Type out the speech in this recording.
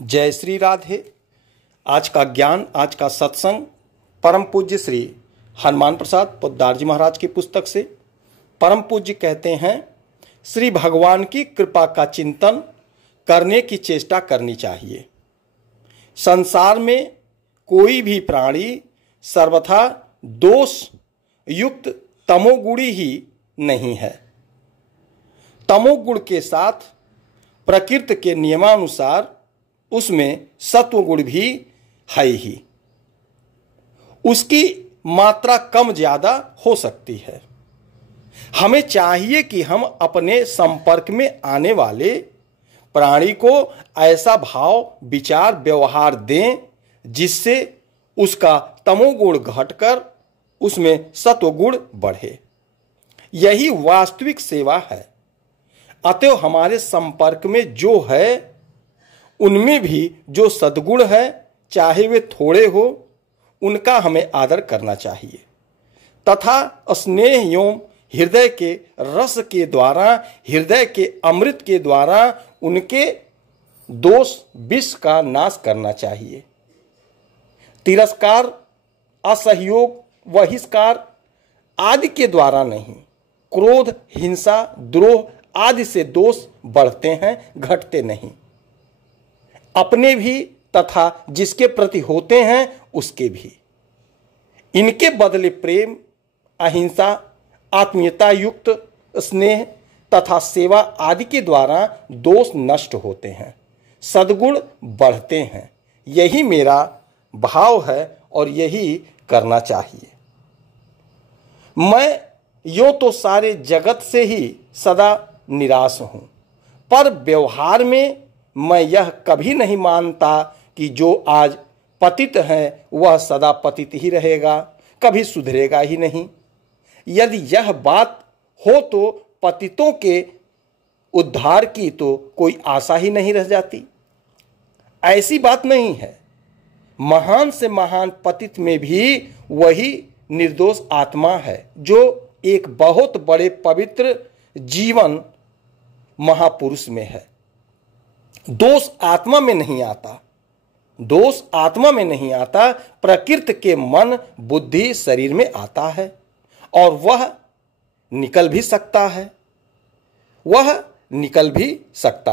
जय श्री राधे। आज का ज्ञान, आज का सत्संग परम पूज्य श्री हनुमान प्रसाद पोद्दार जी महाराज की पुस्तक से। परम पूज्य कहते हैं, श्री भगवान की कृपा का चिंतन करने की चेष्टा करनी चाहिए। संसार में कोई भी प्राणी सर्वथा दोष युक्त तमोगुणी ही नहीं है। तमोगुण के साथ प्रकृति के नियमानुसार उसमें सत्वगुण भी है ही। उसकी मात्रा कम ज्यादा हो सकती है। हमें चाहिए कि हम अपने संपर्क में आने वाले प्राणी को ऐसा भाव विचार व्यवहार दें जिससे उसका तमोगुण घटकर उसमें सत्वगुण बढ़े। यही वास्तविक सेवा है। अतएव हमारे संपर्क में जो है उनमें भी जो सद्गुण है, चाहे वे थोड़े हो, उनका हमें आदर करना चाहिए तथा स्नेह एवं हृदय के रस के द्वारा, हृदय के अमृत के द्वारा उनके दोष विष का नाश करना चाहिए। तिरस्कार, असहयोग, बहिष्कार आदि के द्वारा नहीं, क्रोध, हिंसा, द्रोह आदि से दोष बढ़ते हैं, घटते नहीं। अपने भी तथा जिसके प्रति होते हैं उसके भी। इनके बदले प्रेम, अहिंसा, आत्मीयता युक्त स्नेह तथा सेवा आदि के द्वारा दोष नष्ट होते हैं, सद्गुण बढ़ते हैं। यही मेरा भाव है और यही करना चाहिए। मैं यो तो सारे जगत से ही सदा निराश हूं, पर व्यवहार में मैं यह कभी नहीं मानता कि जो आज पतित है वह सदा पतित ही रहेगा, कभी सुधरेगा ही नहीं। यदि यह बात हो तो पतितों के उद्धार की तो कोई आशा ही नहीं रह जाती। ऐसी बात नहीं है। महान से महान पतित में भी वही निर्दोष आत्मा है जो एक बहुत बड़े पवित्र जीवन महापुरुष में है। दोष आत्मा में नहीं आता, दोष आत्मा में नहीं आता, प्रकृति के मन, बुद्धि, शरीर में आता है और वह निकल भी सकता है, वह निकल भी सकता है।